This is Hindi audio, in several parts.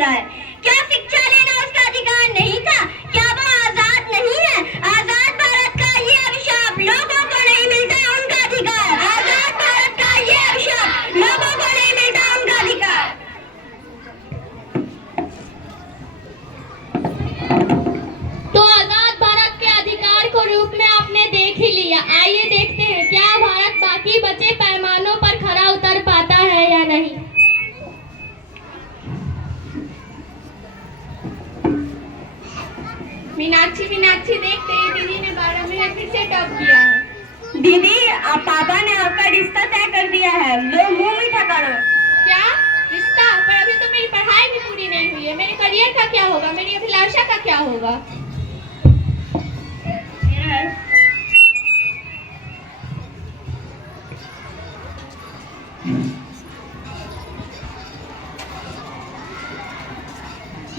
रहा है। क्या शिक्षा लेना उसका अधिकार नहीं था? क्या वो आजाद नहीं है? आजाद भारत का ये अभिशाप लोगों को नहीं मिलता उनका अधिकार। आजाद भारत का ये अभिशाप लोगों को नहीं मिलता उनका अधिकार। तो आजाद भारत के अधिकार को रूप में आपने देख ही लिया। आइए देखते हैं क्या भारत बाकी बचे पैमानों पर खरा उतर पाता है या नहीं। मीनाक्षी मीनाक्षी देख तेरी दीदी ने 12 में फिर से टॉप किया है। दीदी, पापा ने आपका रिश्ता तय कर दिया है, लो मुंह मीठा करो। क्या रिश्ता? पर अभी तो मेरी पढ़ाई भी पूरी नहीं हुई है। मेरे करियर का क्या होगा? मेरी अभिलाषा का क्या होगा?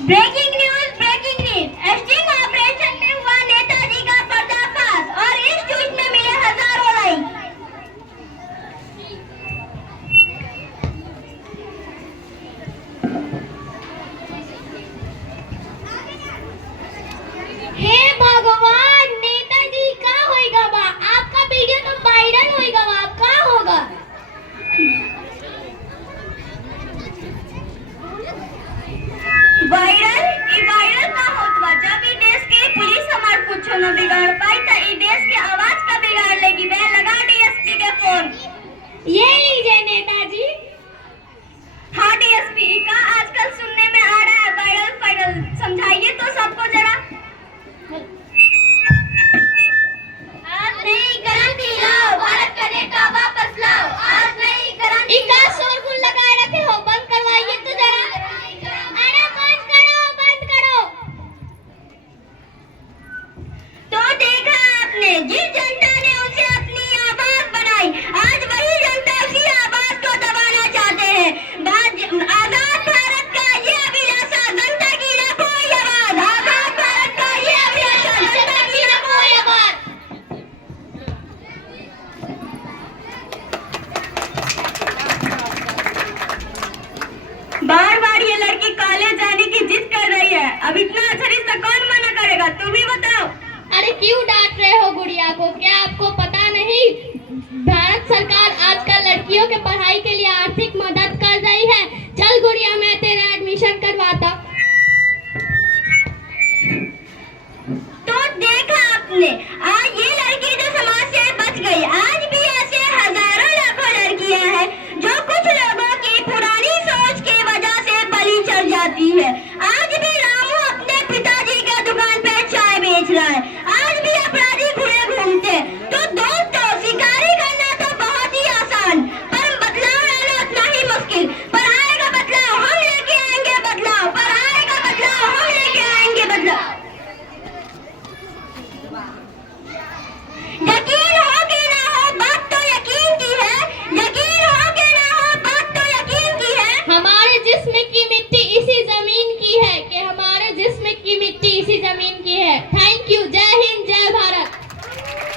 Breaking news, breaking news. Sting operation में हुआ नेताजी का पर्दाफाश और इस ट्वीट में मिले हजारों लाइक। हे भगवान, नेताजी का होएगा बा? आपका वीडियो तो वायरल होएगा बा, आप का होगा? वायरल का होत बा। जब ई देश के पुलिस हमार कुछो न बिगाड़ पाई त ई देश के आवाज का बिगाड़ लेगी। मैं लगा डीएसपी के फोन। ये लीजिए नेताजी। हाँ डीएसपी, का आजकल सुनने में आ रहा है वायरल फाइनल, समझाइए तो सबको जरा। आज नहीं गारंटी लाओ, भारत का नेता वापस लाओ। आज नहीं गारंटी। इनका शोरगुल लगाए रखे हो, बंद करवाइए तो जरा। अरे बंद करो, बंद करो। तो देखा आपने, जिस जनता ने उसे अपनी आवाज बनाई, आज वही जनता उसी आवाज को दबाना चाहते हैं। आजाद भारत का ये अभिलाषा, जनता की न कोई आवाज। आजाद भारत का ये अभिलाषा, जनता की न कोई आवाज। बार बार ये लड़की कॉलेज जाने की जिद कर रही है। अब इतना अच्छा रिश्ता कौन मना करेगा? तुम ही बताओ। अरे क्यों डांट रहे हो गुड़िया को? क्या आपको पता नहीं